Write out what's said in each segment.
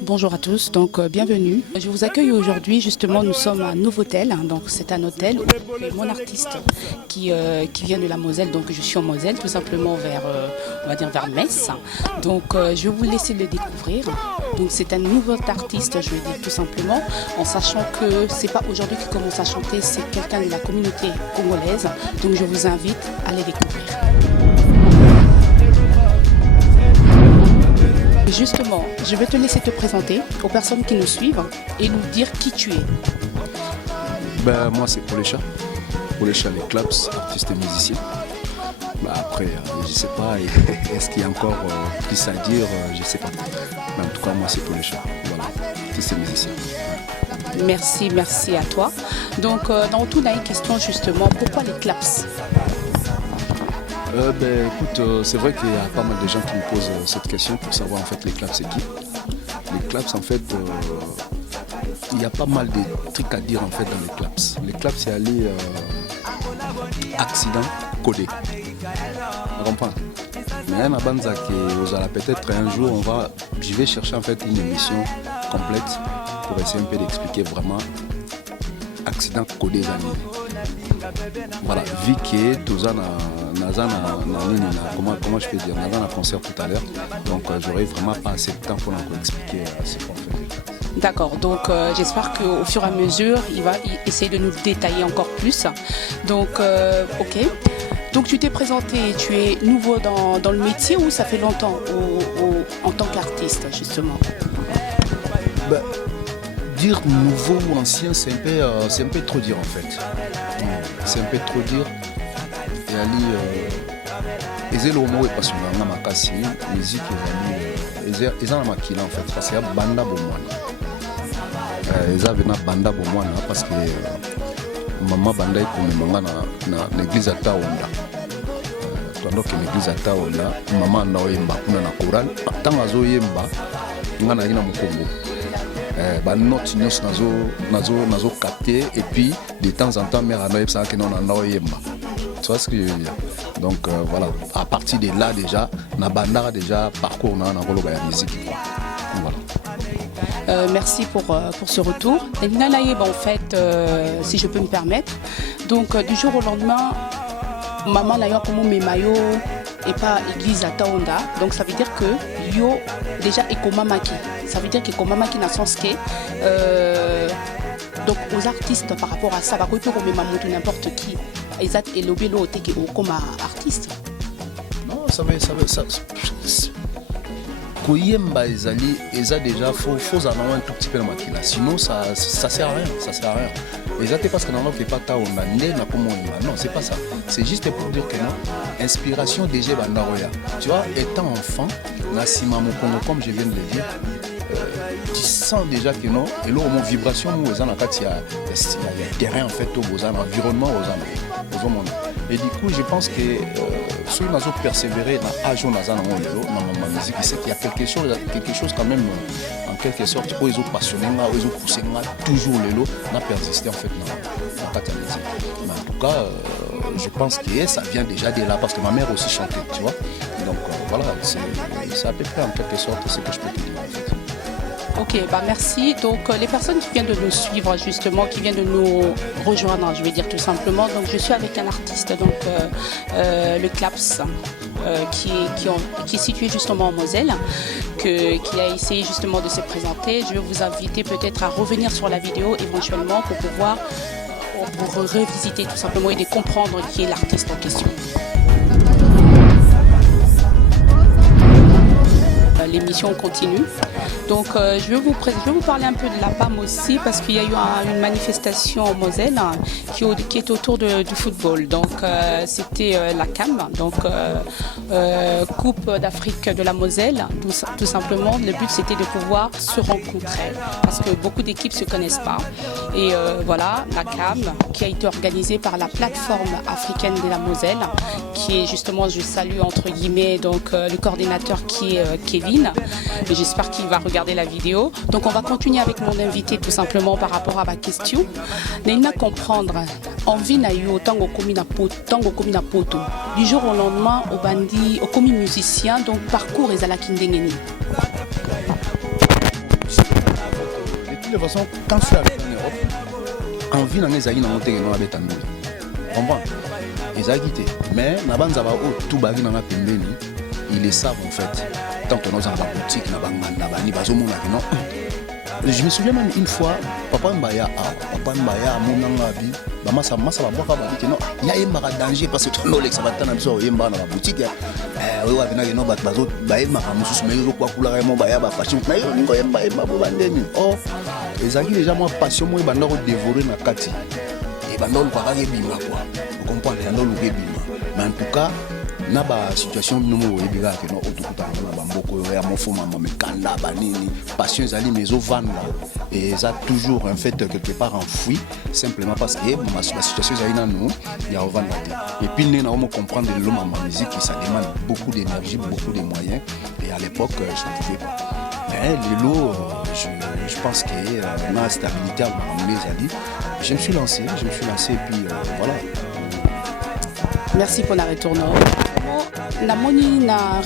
Bonjour à tous, donc bienvenue. Je vous accueille aujourd'hui, justement nous sommes à Novotel, donc c'est un hôtel où mon artiste qui vient de la Moselle, donc je suis en Moselle, tout simplement vers, on va dire vers Metz. Donc je vais vous laisser le découvrir. Donc c'est un nouveau artiste, je vais dire tout simplement, en sachant que c'est pas aujourd'hui qu'il commence à chanter, c'est quelqu'un de la communauté congolaise. Donc je vous invite à les découvrir. Justement, je vais te laisser te présenter aux personnes qui nous suivent et nous dire qui tu es. Moi c'est Polécha, Polécha les Claps, artiste et musicien. Après, je sais pas, est-ce qu'il y a encore plus à dire, je sais pas. Mais en tout cas, moi c'est Polécha, voilà, artiste et musicien. Merci à toi. Donc, dans tout, on a une question justement, pourquoi les Claps? Écoute, c'est vrai qu'il y a pas mal de gens qui me posent cette question pour savoir en fait les Claps c'est qui. Les Claps en fait, il y a pas mal de trucs à dire en fait dans les Claps. Les Claps c'est aller accident codé. Tu comprends? Mais un abanza qui vous peut-être un jour je vais chercher en fait une émission complète pour essayer un peu d'expliquer vraiment accident codé d'amis. Voilà, vu que tout ça comment je peux dire, on a un concert tout à l'heure, donc j'aurai vraiment pas assez de temps pour nous expliquer ce qu'on fait. D'accord, donc j'espère qu'au fur et à mesure, il va essayer de nous détailler encore plus. Donc, ok. Donc tu t'es présenté, tu es nouveau dans le métier ou ça fait longtemps en tant qu'artiste justement? Dire nouveau ou ancien, c'est un peu trop dire en fait. C'est un peu trop dire. Et Ali, ezelo mo parce que na makasi musique ezali na makila en fait parce que banda bomwana. Ezali na banda bomwana parce que maman banda ikomemanga na l'église à Taonda. Tandis que l'église à Taonda, maman na oyemba kuna na Coran, tant azoyemba ngana ina mukongo. Note nazo capté et puis de temps en temps mère anoye ça que non na oyemba. Tu vois ce que je veux dire? Donc voilà, à partir de là déjà, na bandara déjà parcours na koloba ya musique. Voilà. Merci pour ce retour. Et Nalaïb, en fait, si je peux me permettre, donc du jour au lendemain, maman n'a eu comme mes maillots et pas église à Taonda, donc ça veut dire que yo déjà ekomamaki. Ça veut dire qu'ekomamaki n'a sens que donc aux artistes par rapport à ça, bah peut comme mamoto n'importe qui. Exact et l'obélo t'es comme artiste. Non, ça Koyemba ezali eza déjà faut en un tout petit peu de makila. Sinon ça sert à rien, Exactement parce que dans notre pas ta on a né na comme non, c'est pas ça. C'est juste pour dire que non, inspiration déjà bandaroya. Tu vois, étant enfant, na sima mokongo comme je viens de le dire, tu sens déjà que non, et là au moins vibration nous aux il y a terrain en fait aux environnement aux hommes. Et du coup, je pense que ceux qui ont persévéré dans l'âge où nous avons dans musique, c'est qu'il y a quelque chose quand même, en quelque sorte, où ils ont passionné, où ils ont poussé toujours les lots, on a persisté en fait dans la musique. Mais en tout cas, je pense que ça vient déjà de là, parce que ma mère aussi chantait, tu vois. Donc voilà, c'est à peu près en quelque sorte ce que je peux te dire en fait. Ok, merci. Donc les personnes qui viennent de nous suivre justement, qui viennent de nous rejoindre, je vais dire tout simplement. Donc je suis avec un artiste, donc le Claps, qui est situé justement en Moselle, qui a essayé justement de se présenter. Je vais vous inviter peut-être à revenir sur la vidéo éventuellement pour pouvoir revisiter tout simplement et de comprendre qui est l'artiste en question. L'émission continue. Donc je vais vous parler un peu de la PAM aussi parce qu'il y a eu une manifestation en Moselle qui est autour du football. Donc c'était la CAM, donc Coupe d'Afrique de la Moselle. Tout simplement, le but c'était de pouvoir se rencontrer parce que beaucoup d'équipes ne se connaissent pas. Et voilà, la CAM qui a été organisée par la plateforme africaine de la Moselle, qui est justement, je salue entre guillemets, donc le coordinateur qui est Kevin. Et j'espère qu'il va regarder la vidéo. Donc on va continuer avec mon invité tout simplement par rapport à ma question. Néna comprendre, envie na yo tango komi na poto. Du jour au lendemain, au bandi, au komi musicien, donc parcours ezalaki ndenge nini? toute façon, quand je suis arrivé en Europe, envie dans les aïe dans mon terrain avec Tandoui. Comprends? Ils ont quitté. Mais dans Banzaba, tout bagui dans la pembeni, ils le savent en fait. Tant que nous avons la boutique, nous avons non. Je me souviens même une fois, papa Mbaya, mon ami, maman ça va boire que non, il y a un danger parce que nous les sabatans nous sommes dans la boutique. Oui, on a nos bateaux, baïe maramus, mais je crois que la raison baïa ba fashion, mais il y a baïe ba bandeni. Oh, les amis déjà moi passion moi bando dévorer na kati. Et bando le paraît bima quoi. Vous comprenez, bando le bima. Mais en tout cas, na ba situation numéro ebila que non autokuta na bamboko ya mofoma mamekanda banini passion zali mezo vendre et ça toujours en fait quelque part enfoui simplement parce que la situation zali na nous il y a vendre et puis nous on comprendre le moment musique ça demande beaucoup d'énergie beaucoup de moyens et à l'époque je ne pouvais pas mais les lots je pense que na stabilité à les ali je me suis lancé et puis voilà. Merci pour la retourne. La moni na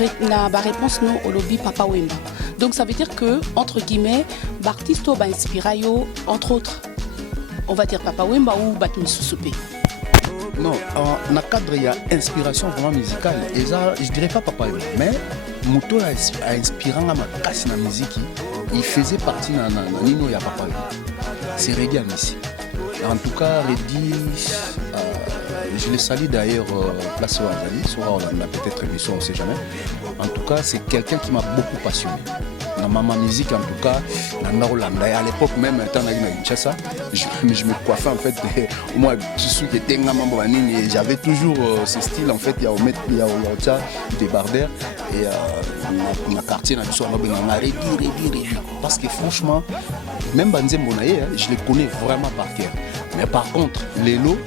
réponse non au lobby Papa Wemba. Donc ça veut dire que entre guillemets, l'artiste va inspirer entre autres, on va dire Papa Wemba ou Batmi Soussoupé. Non, dans le cadre il y a inspiration vraiment musicale. Et ça, je dirais pas Papa Wemba, mais Mouto a inspiré ma casse na musique. Il faisait partie na Nino ya Papa Wemba. C'est Reddy Amissi. En tout cas, Reddy. Je le salue d'ailleurs, place au Azali, soit on a peut-être émission, on ne sait jamais. En tout cas, c'est quelqu'un qui m'a beaucoup passionné. Dans ma musique, en tout cas, à l'époque même, étant à Kinshasa, je me coiffais en fait, moi, je suis qui était et j'avais toujours ce style en fait, il y a des barbères et dans le quartier, parce que franchement, même Banzé Monaye, je les connais vraiment par cœur. Mais par contre, les lots,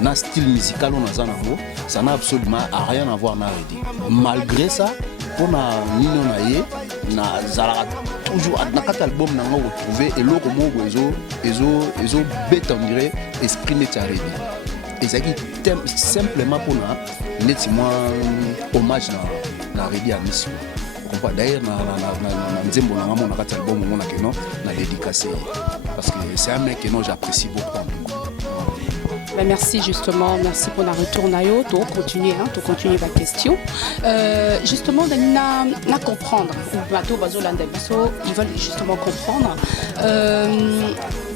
na style musical on a zanango, ça n'a absolument rien à voir avec Reddy. Malgré ça, on a nino naie, na zala toujours na quatre albums na ngo retrouver et l'autre mot ezo bête on dirait esprit net à Reddy. Et ça qui simplement pour na net moi hommage na Reddy Amissi. D'ailleurs na nzembo na ngamo na quatre albums on a que non na dédicacé parce que c'est un mec que non j'apprécie beaucoup. Ben merci justement, merci pour la retour Nayo, tu continuer la question. Justement, na comprendre, ils veulent justement comprendre.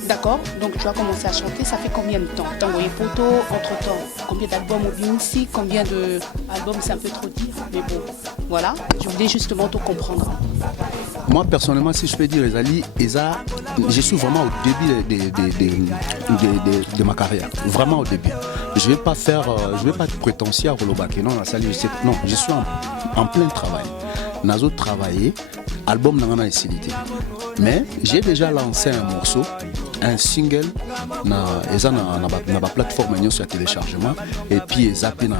D'accord, donc tu as commencé à chanter, ça fait combien de temps? T'as envoyé photo, entre-temps, combien d'albums au Binsi, combien d'albums, c'est un peu trop dire, mais bon, voilà, je voulais justement te comprendre. Moi personnellement, si je peux dire, Ezali, je suis vraiment au début de ma carrière, vraiment au début. Je ne vais pas être prétentieux au Lobak, non, je suis en plein travail. Nazo travaillé, album n'a pas essayé. Mais j'ai déjà lancé un morceau, un single na plateforme sur téléchargement et puis zappé na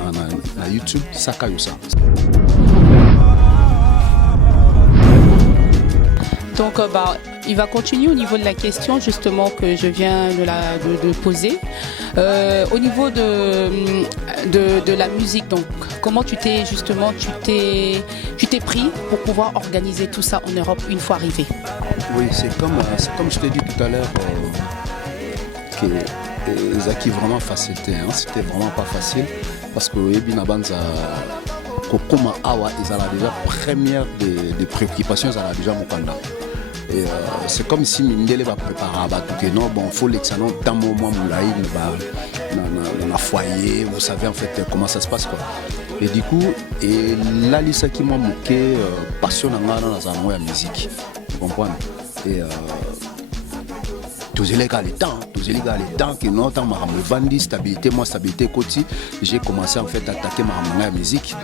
YouTube Sakayosa. Donc il va continuer au niveau de la question justement que je viens de poser. Au niveau de la musique, donc comment tu t'es pris pour pouvoir organiser tout ça en Europe une fois arrivé? Oui, c'est comme je t'ai dit tout à l'heure que Zaki vraiment facilité, c'était vraiment pas facile parce que Ebina Banza Kokoma Awa ils ont déjà première des préoccupations ils ont déjà Mokanda. Et c'est comme si Mindele va préparer à battre que non, bon, faut l'excellent temps au moins moulaï dans la foyer, vous savez en fait comment ça se passe quoi. Et du coup, et là, Lisa qui m'a moqué, passion dans la musique, vous comprenez. Et tous les gars, les temps que non, tant ma vandi stabilité, moi stabilité côté, j'ai commencé en fait à attaquer ma musique.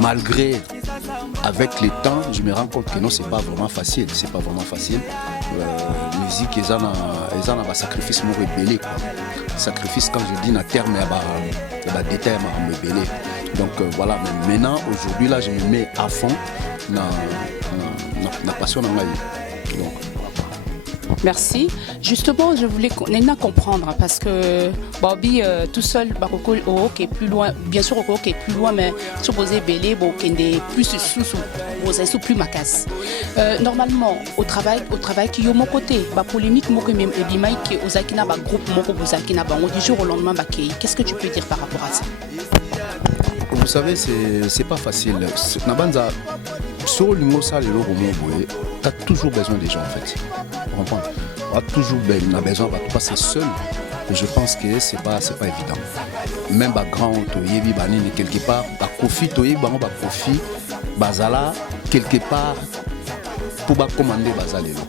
Malgré avec le temps, je me rends compte que non, c'est pas vraiment facile. Musique, ils ont un sacrifice mon rebellé quoi. Sacrifice quand je dis na terme, il y a des détails à me rebeller. Donc voilà, mais maintenant, aujourd'hui là, je me mets à fond dans la passion dans ma vie. Donc, Merci. Justement, je voulais comprendre parce que Bobby tout seul, Baroko qui est plus loin, bien sûr Oko qui est plus loin, mais supposé Belé, qui est plus sous plus macasse. Normalement, au travail qui est au mon côté, la polémique, moi même Ebimai qui est aux Akina, groupe Moko Buzakina, du jour au lendemain, qu'est-ce que tu peux dire par rapport à ça? Vous savez, c'est pas facile. Nabanza, sur le mot ça, tu as toujours besoin des gens en fait. Tu comprends? On a toujours besoin de passer seul. Je pense que c'est pas évident. Même les grands, quelque part, Kofi, Kofi, Bazala, quelque part, pour commander Bazalelo.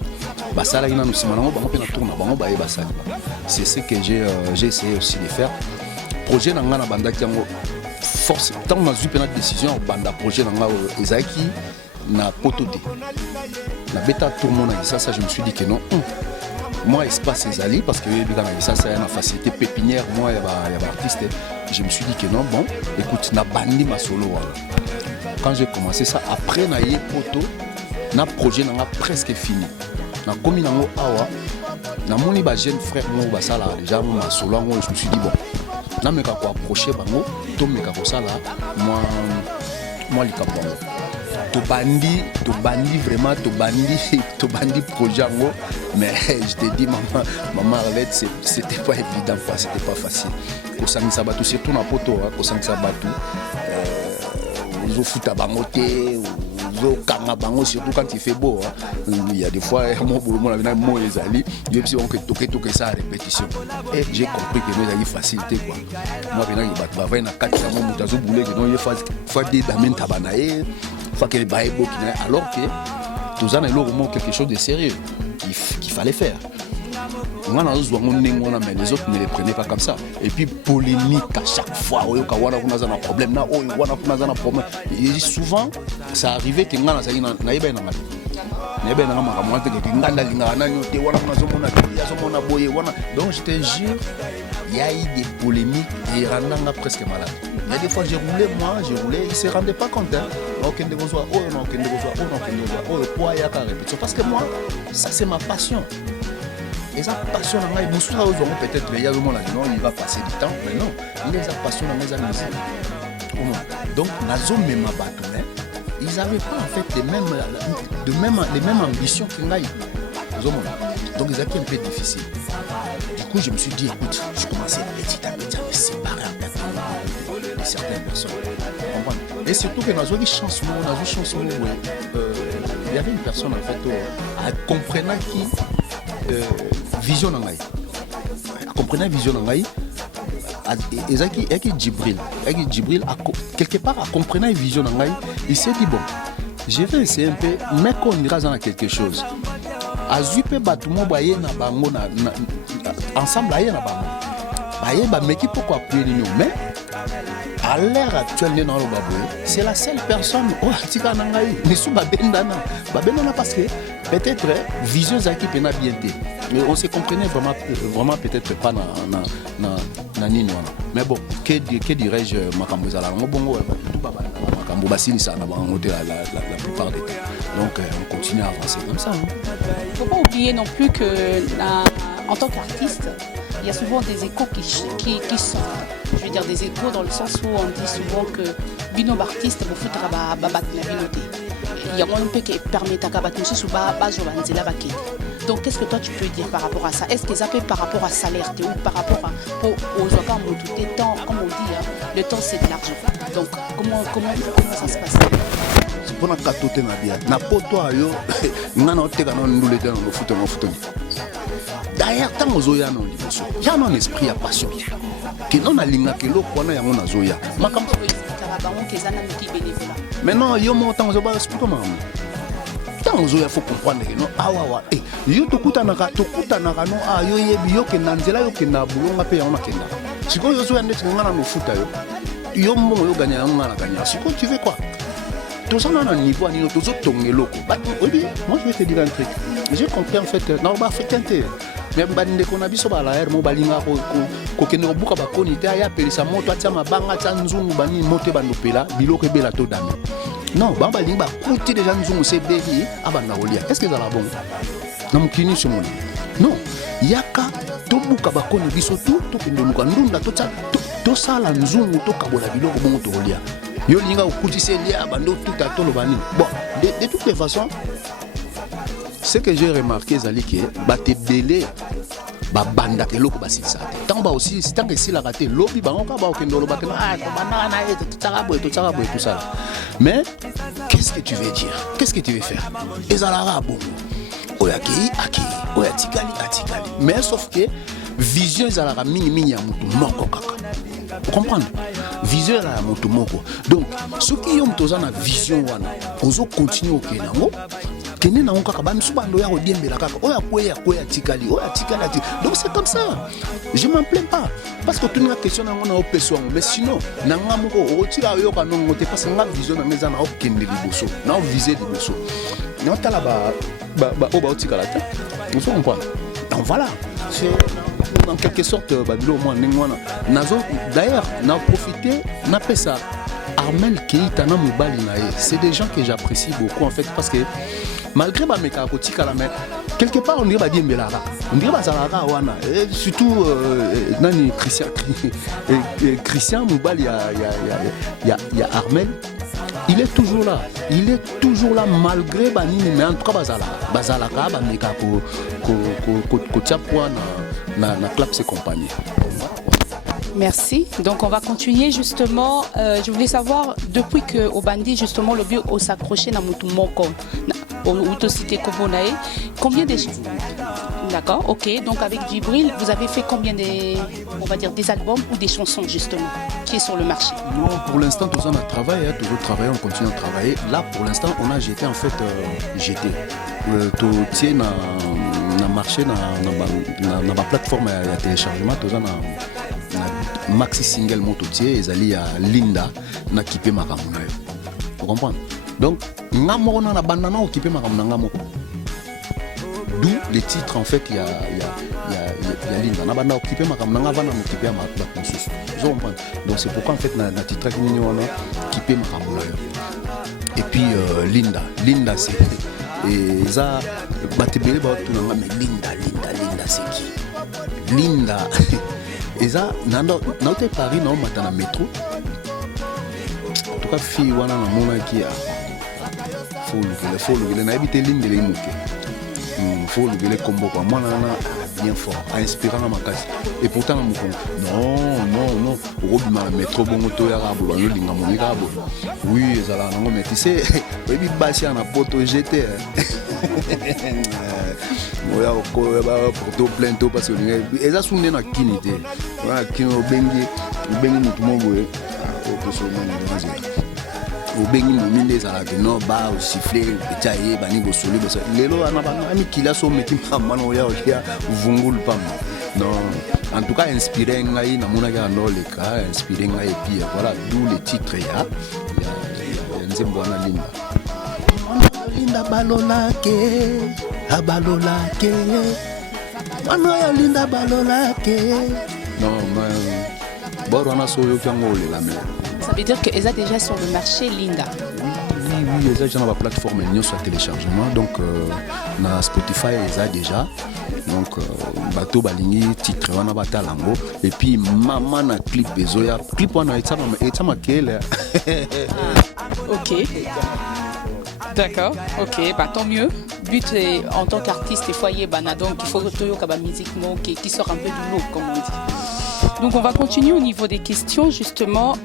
C'est ce que j'ai essayé aussi de faire. Projet dans la bande qui force tant on a eu une décision banda projet dans la Ezaki na pototé na bêta tout le monde ça je me suis dit que non moi espace Ezali parce que ça c'est une facilité pépinière moi il y a artiste je me suis dit que non bon écoute na bandi ma solo quand j'ai commencé ça après na yé poto na projet na presque fini na komi na awa na moni ba jeune frère mo ba sala déjà ma solo je me suis dit bon na meka ko approcher bango to meka ko sala moi li kapango to bandi vraiment to bandi projet ngo mais je te dis maman Arlette c'était pas évident quoi, c'était pas facile ko sangisa batu surtout na poto ko sangisa batu zo futa bango te kanga bango surtout quand il fait beau il y a des fois mon ezali yo psi on que toquer ça à répétition et j'ai compris que nous avons facilité quoi moi maintenant il va venir na kati mo mutazo boulé que non il faut des damen tabanae faut que baie beau alors que tous en est quelque chose de sérieux qu'il fallait faire. Mais les autres ne les prenaient pas comme ça. Et puis polémique à chaque fois. Problème. Et souvent, ça arrivait que moi je te jure, il y a eu des polémiques et Rananga presque malade. Il y a des fois j'ai roulé, ils ne se rendaient pas compte. Parce que moi, ça c'est ma passion. Et ça passion peut-être il y a le monde non il va passer du temps mais non il les a passion dans mes amis donc nazo même ils n'avaient pas en fait les mêmes ambitions que Ngaï. Donc ils étaient un peu difficiles. Du coup je me suis dit écoute je commençais petit à petit à me séparer de certaines personnes. Et surtout que nazo chance il y avait une personne en fait comprenant qui vision nangai comprenez vision nangai ezaki Djibril quelque part à comprendre vision nangai il s'est dit bon je vais essayer un peu mais qu'on ira dans quelque chose azupe batumo baye na bango na ensemble aye na bango baye ba meki pourquoi appuyer nous mais à l'heure actuelle c'est la seule personne tika nangai nisu babendana parce que peut-être vision zaki pena bien té mais on se comprenait vraiment peut-être pas na nino mais bon que dirais-je makambo zala bongo makambo basili ça na bango la plupart des temps donc on continue à avancer comme ça. Faut pas oublier non plus que en tant qu'artiste il y a souvent des échos qui sortent. Je veux dire des échos dans le sens où on dit souvent que bino artiste bo futra ba bat na binoté. Il y a un peu qui permet à kabatun sous ba jobanzela bakete. Donc qu'est-ce que toi tu peux dire par rapport à ça? Est-ce que ça peut par rapport à salaire ou par rapport aux gens tout le temps comme on dit le temps c'est de l'argent. Donc comment ça se passe? Pour na katote na bia na poto ayo ngana oteka na ndule dans le foot. D'ailleurs tant ozoya non liboso ya non esprit ya passion que non alinga que lo kwana yango na zoya makambo mais non yo mo tant ozoba explique moi tant ozoya faut comprendre que non awa yo tokutana no yo yebi yo ke nanzela yo ke na bulonga pe yango makenda siko yo zoya ndeti ngana no futa yo mbongo yo gagner yango ngana gagner siko tu veux quoi tout ça dans un niveau à niveau tout ça tongelo oui moi je vais te dire un truc j'ai compris en fait non ba africain mais bande ko na biso bala air mo balinga ko kende ko buka bakoni te ya pelisa moto atia mabanga tsa nzungu bani moto bando pela biloko bela to dame non ba balinga ba kuti déjà nzungu c'est béni abana olia est-ce que ça va bon na mukini ce monde non yaka tobuka bakoni biso tokende luka ndunda tosala nzungu tokabola biloko bongo tokolia yo linga okutisa elia bando tuta toloba nini. Bon, de toutes les façons, ce que j'ai remarqué ezali ke batebele babanda eloko basilisa te ntango aussi tant que esilaka te lobi bango kaka baokende oloba ke tobandaka na ye totsaka boye tout ça. Mais qu'est-ce que tu veux dire, qu'est-ce que tu veux faire, ezalaka bongo oyo akei oyo atikali. Mais sauf que vision ezalaka mingi ya mutu moko kaka. Vous comprenez? Vision ezalaka mutu moko. Donc soki yo mutu oza na vision wana ozo continue okende nango kene na kaka bamisu bando ya odiembela kaka oya kweya tikali. Donc c'est comme ça, je m'en plains pas parce que toute la question na ngona opeso ngo. Mais sinon na ngamoko otika yo ka nongo te parce que nga vision na ngeza na okende liboso na viser liboso na tala ba otika la tête. Vous comprenez? Donc voilà, c'est en quelque sorte babilo moi ningwana nazo. D'ailleurs na profiter na pesa Armel Keita na mobali na ye, c'est des gens que j'apprécie beaucoup en fait parce que malgré ma mécacotique à la main, quelque part on dirait Badi Mbelara, on dirait Bazalara Wana, surtout Nani Christian Moubali, il y a Armel, il est toujours là malgré Banini, mais en tout cas Bazalara, Bameka Kotiapwa na clap ses compagnies. Merci. Donc on va continuer justement. Je voulais savoir depuis que Obandi justement le bio s'accrochait dans Mutumoko, au cité Kobonae, combien de d'accord, ok. Donc avec Djibril, vous avez fait combien on va dire des albums ou des chansons justement qui est sur le marché? Non, pour l'instant tout ça on a travaillé, toujours travaillé, on continue à travailler. Là pour l'instant on a jeté en fait tout tient na marché na plateforme de téléchargement tout ça na maxi single mototier ezali ya Linda na kipe makambo na yo. Vous comprenez? Donc ngamoko na bandana okipe makambo na ngamoko. D'où les titres en fait il y a Linda na banda okipe makambo na ngavana okipe ya makla consus. Vous comprenez? Donc c'est pourquoi en fait na titre ki nini wana kipe makambo na yo. Et puis Linda c'est et ça batebele ba tunanga mais Linda c'est qui? Linda et ça, dans Paris, dans le métro, en tout cas, fille, wana na mona qui a faut le na habité ligne de l'émoque. Faut le combo quoi. Moi na bien fort, inspirant na makasi. Et pourtant na moko. Non. Robima métro bongo to ya rabo, ba linga monika rabo. Oui, ça là non mais tu sais, baby basi na poto jeté. Moya ko ba porto plainte parce que eza sunde na kinité. Voilà kino bengi mutu mongo ko so na obengi minde ezala ke no ba osifle petya ye bani bosolo bosa lelo ana bani kila so meti mama no ya vungulu pam non en tout cas inspiré ngai na mona ka no le ka inspiré ngai et puis voilà d'où le titre ya nzembo na Linda balola ke mano ya Linda balola ke non mais boro na so yo kango le la mer. Ça veut dire que Eza déjà sur le marché Linda. Oui, Eza déjà dans la plateforme sur téléchargement, donc na Spotify Eza déjà. Donc bateau balingi titre wana batalango et puis maman na clip bezoya clip wana eta makele. OK. D'accord. OK, bah tant mieux. But en tant qu'artiste et foyer bana donc il faut que kaba musique qui sort un peu du lot comme on dit. Donc on va continuer au niveau des questions justement.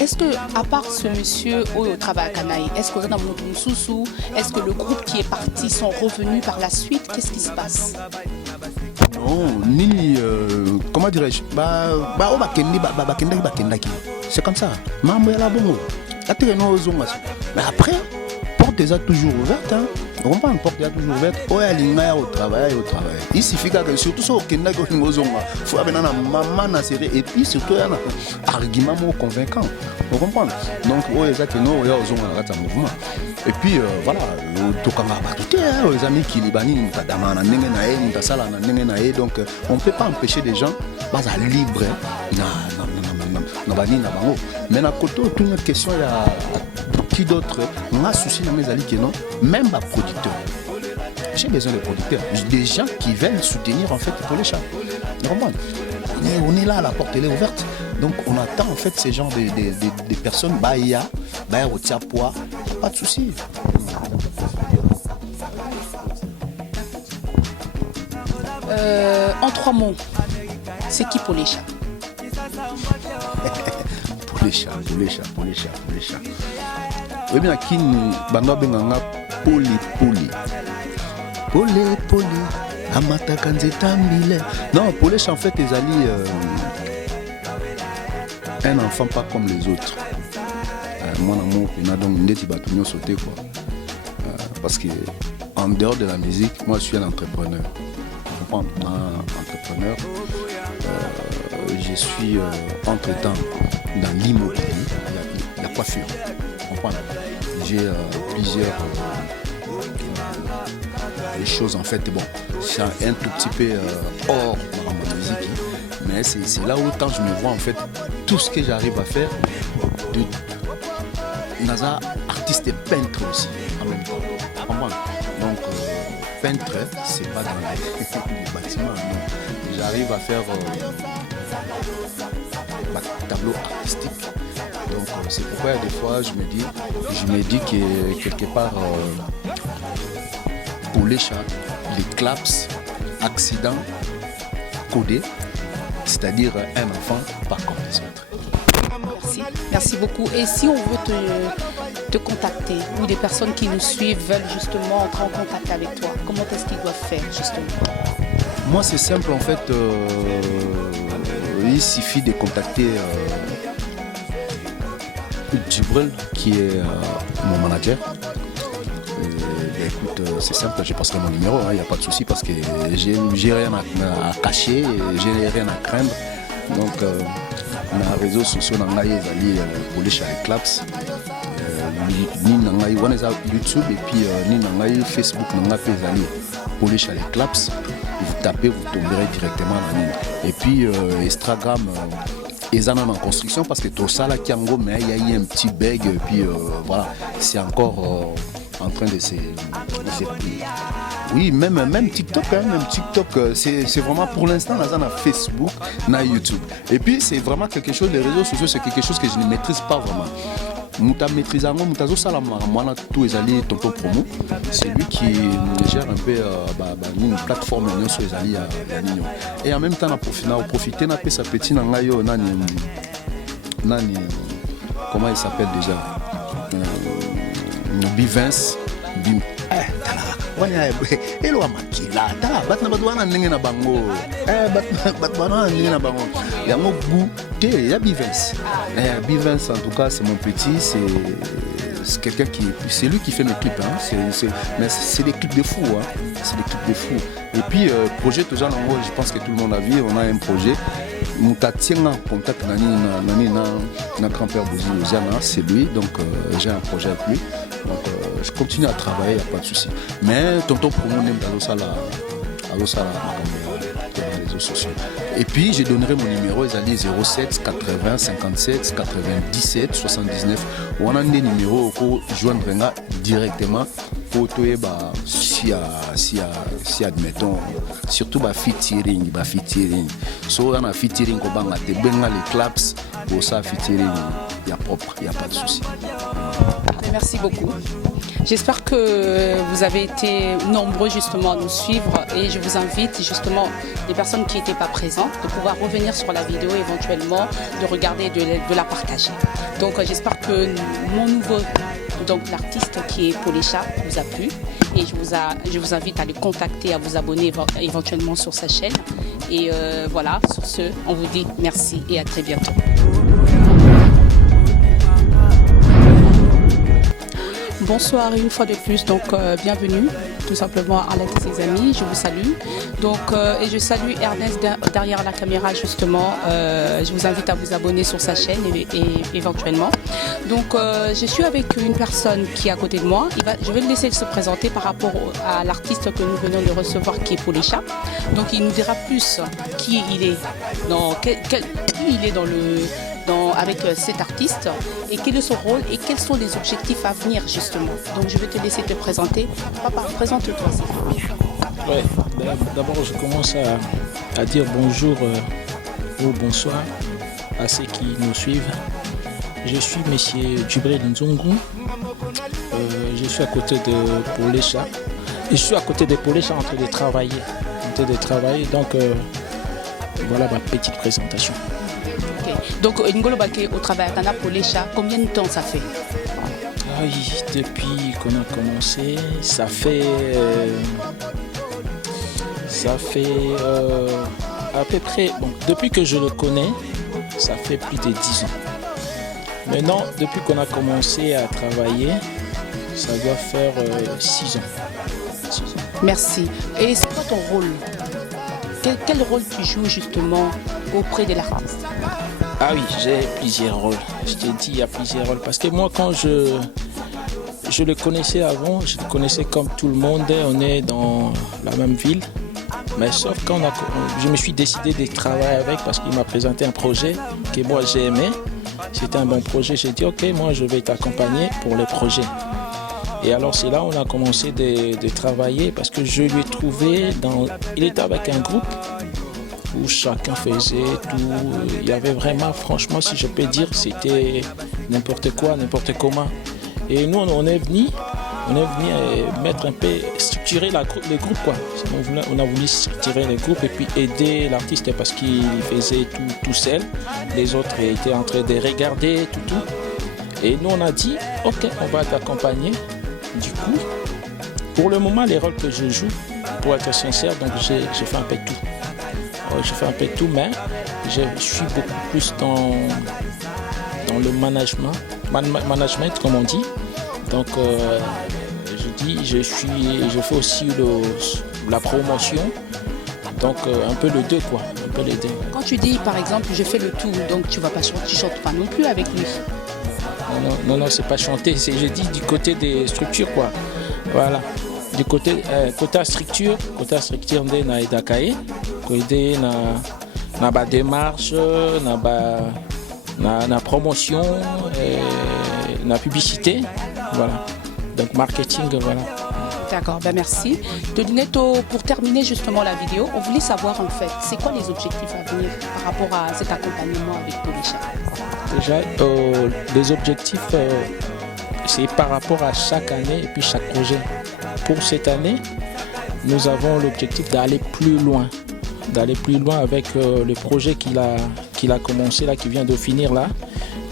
Est-ce que à part ce monsieur au travail à Kanaï, est-ce que est-ce que le groupe qui est parti sont revenus par la suite? Qu'est-ce qui se passe? Non, ni comment dirais-je? C'est comme ça. Mambo ya la bongo. Mais après, porte déjà toujours ouverte. Hein. On comprend une porte toujours ouverte. Oh, il y a au travail. Il suffit que surtout ça, il faut avoir maman na série et puis surtout un argument convaincant. Vous comprenez? Donc, oh, exactement, il y a un mouvement. Et puis voilà, les amis qui libanais, donc on ne peut pas empêcher des gens d'être libres. Mais à côté, toute une question, il y a qui d'autre? On a souci dans mes amis qui non, même les producteurs. j'ai besoin de producteurs, des gens qui veulent soutenir en fait Polécha. On est là, la porte elle est ouverte. Donc on attend en fait ces genres de personnes, Bahia, Otiapoa, pas de souci. En 3 mots, c'est qui Polécha? Polécha. Oui bien qui bando benganga poli. Amataka nzeta mbile. Non, Polécha en fait ezali un enfant pas comme les autres. Moi l'amour on a donc ndeti bato nyo sauté quoi. Parce que en dehors de la musique, moi je suis un entrepreneur. Un entrepreneur. Je suis entre-temps dans l'immobilier, la coiffure. J'ai plusieurs choses en fait. Bon, c'est un tout petit peu hors de ma musique, mais c'est là où tant je me vois en fait tout ce que j'arrive à faire de Naza artiste et peintre aussi en même temps. Donc peintre, c'est pas dans les bâtiments. Non. J'arrive à faire tableau artistique. Donc c'est pourquoi des fois je me dis que quelque part Polécha, les claps, accident, codé, c'est-à-dire un enfant pas comme les autres. Merci beaucoup. Et si on veut te contacter ou des personnes qui nous suivent veulent justement entrer en contact avec toi, comment est-ce qu'ils doivent faire justement? Moi c'est simple en fait, il suffit de contacter Djibril qui est mon manager. Écoute, c'est simple, je passerai mon numéro, il n'y a pas de souci parce que j'ai rien à cacher, j'ai rien à craindre. Donc, dans les réseaux sociaux, on a Polécha et Claps, YouTube et puis ni Facebook, on a Polécha et Claps. Vous tapez, vous tomberez directement en ligne. Et puis, Instagram. Ils en ont en construction parce que tout ça là qui en mais il y a eu un petit bug et puis voilà, c'est encore en train de se oui, même TikTok, hein, c'est vraiment pour l'instant on a Facebook, on a YouTube. Et puis c'est vraiment quelque chose, les réseaux sociaux, c'est quelque chose que je ne maîtrise pas vraiment. Mouta maîtrisant, Moutazo Salama, moi tout est allé Tonton Promo, c'est lui qui gère un peu une plateforme sur les alliés à Nino. Et en même temps, on a profité de sa petite nangayo, nani, comment il s'appelle déjà? Bivens, Bim. Hello Makila, batna badwana ndenge na bango. Batwana ndenge na bango. Yango goûter, ya Bivens. Bivens en tout cas, c'est mon petit, c'est quelqu'un qui c'est lui qui fait mes clips hein. Mais c'est des clips de fou hein. C'est des clips de fou. Et puis projet toujours en gros, je pense que tout le monde a vu, on a un projet. Nous t'attirons en contact avec grand-père Bouziana, c'est lui, donc j'ai un projet avec lui. Donc je continue à travailler, il n'y a pas de souci. Mais tonton pour moi, même dans les réseaux sociaux. Et puis je donnerai mon numéro, ils allaient 07 80 57 97 79. On a des numéros pour joindre directement pour toi si admettons surtout featuring so on a featuring ko banga te benga les claps pour ça featuring il y a propre, il y a pas de souci. Merci beaucoup. J'espère que vous avez été nombreux justement à nous suivre et je vous invite justement les personnes qui n'étaient pas présentes de pouvoir revenir sur la vidéo éventuellement, de regarder et de la partager. Donc j'espère que mon nouveau, donc l'artiste qui est Polécha vous a plu et je vous invite à le contacter, à vous abonner éventuellement sur sa chaîne. Et voilà, sur ce, on vous dit merci et à très bientôt. Bonsoir une fois de plus, donc bienvenue tout simplement à l'aide de ses amis, je vous salue. Donc, et je salue Ernest derrière la caméra justement, je vous invite à vous abonner sur sa chaîne et éventuellement. Donc je suis avec une personne qui est à côté de moi, je vais le laisser se présenter par rapport à l'artiste que nous venons de recevoir qui est Polécha. Donc il nous dira plus qui il est, avec cet artiste et quel est son rôle et quels sont les objectifs à venir justement. Donc je vais te laisser te présenter. Papa, présente-toi. Ouais, d'abord je commence à dire bonjour ou bonsoir à ceux qui nous suivent. Je suis M. Djibril Nzongo. Je suis à côté de Polécha. Je suis à côté de Polécha en train de travailler. Donc voilà ma petite présentation. Okay. Donc Ngolo Baké au travail à Polécha, combien de temps ça fait? Ah oui, depuis qu'on a commencé, ça fait à peu près, bon, depuis que je le connais, ça fait plus de 10 ans. Maintenant, depuis qu'on a commencé à travailler, ça doit faire 6 ans. Merci. Et c'est quoi ton rôle? Quel rôle tu joues justement auprès de l'artiste? Ah oui, j'ai plusieurs rôles. Je t'ai dit, il y a plusieurs rôles. Parce que moi, quand je le connaissais avant, je le connaissais comme tout le monde. On est dans la même ville. Mais sauf quand je me suis décidé de travailler avec parce qu'il m'a présenté un projet que moi j'ai aimé. C'était un bon projet. J'ai dit, ok, moi je vais t'accompagner pour le projet. Et alors c'est là où on a commencé de travailler parce que je lui ai trouvé il était avec un groupe où chacun faisait tout. Il y avait vraiment, franchement, si je peux dire, c'était n'importe quoi, n'importe comment. Et nous, on est venu mettre un peu, structurer le groupe, quoi. On a voulu structurer le groupe et puis aider l'artiste parce qu'il faisait tout seul. Les autres étaient en train de regarder tout. Et nous, on a dit, ok, on va t'accompagner. Du coup, pour le moment, les rôles que je joue, pour être sincère, donc j'ai fait un peu de tout. Je fais un peu de tout, mais je suis beaucoup plus dans le management, comme on dit. Donc, je fais aussi la promotion. Donc, un peu les deux, quoi. Un peu les deux. Quand tu dis, par exemple, je fais le tout, donc tu chantes pas non plus avec lui? Non, c'est pas chanter. Je dis du côté des structures, quoi. Voilà. Du côté structure nde na edakaye ko aider na ba démarche na promotion na publicité, voilà. Donc marketing, voilà. D'accord, ben merci. Dodineto, pour terminer justement la vidéo, on voulait savoir en fait, c'est quoi les objectifs à venir par rapport à cet accompagnement avec Polécha? Déjà, les objectifs, c'est par rapport à chaque année et puis chaque projet. Pour cette année, nous avons l'objectif d'aller plus loin avec le projet qu'il a commencé là, qui vient de finir là.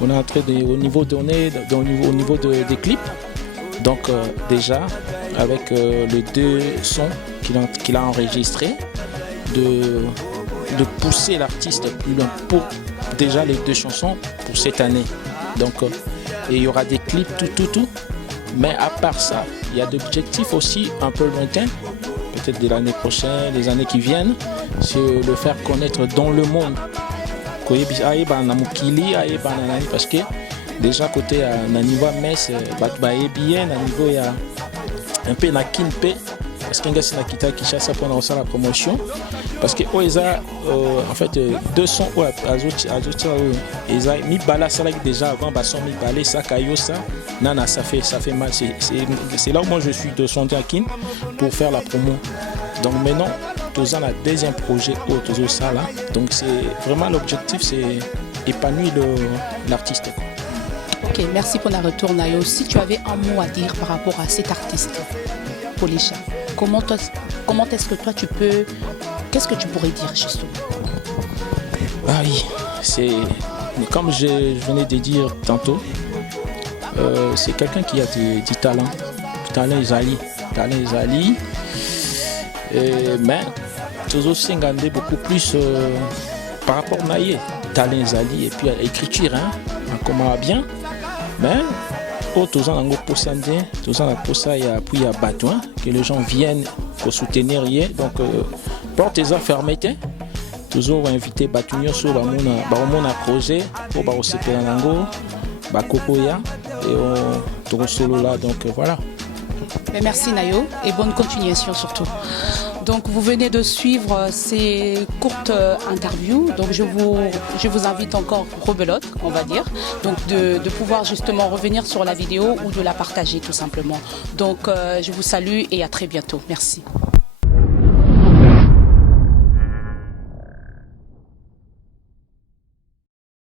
On est en train au niveau des clips. Donc déjà avec les 2 sons qu'il a enregistrés, de pousser l'artiste plus loin pour déjà les 2 chansons pour cette année. Donc et il y aura des clips tout. Mais à part ça, il y a des objectifs aussi un peu lointains, peut-être de l'année prochaine, les années qui viennent, c'est le faire connaître dans le monde. Parce que déjà côté Naniva Metz, bien, Nanivo, il y a un peu na Kinpe, parce qu'il y a Kita Kishasa pour la promotion. Parce que en fait 200 mi bala ça déjà avant son mi balé ça caillou ça nana ça fait mal, c'est là où moi je suis de Sondiakin pour faire la promo. Donc maintenant tous en la deuxième projet autour ça là, donc c'est vraiment l'objectif, c'est épanouir l'artiste. Ok, merci pour la retour Nayo. Si tu avais un mot à dire par rapport à cet artiste Polécha, comment est-ce que toi tu peux, qu'est-ce que tu pourrais dire justement? Ah oui, c'est comme je venais de dire tantôt, c'est quelqu'un qui a du talent. Talent Zali. Mais toujours s'engager beaucoup plus par rapport à Naye. Talent Zali et puis l'écriture, comment bien. Mais tous en anglais pour s'aider, tous en pour ça il y a besoin que les gens viennent pour soutenir. Donc portes les fermées. Toujours invité Batunio sur mon projet pour barosser Nango, Bakopoya et on solo là, donc voilà. Merci Nayo et bonne continuation surtout. Donc vous venez de suivre ces courtes interviews. Donc je vous invite encore rebelote, on va dire, donc de pouvoir justement revenir sur la vidéo ou de la partager tout simplement. Donc je vous salue et à très bientôt. Merci.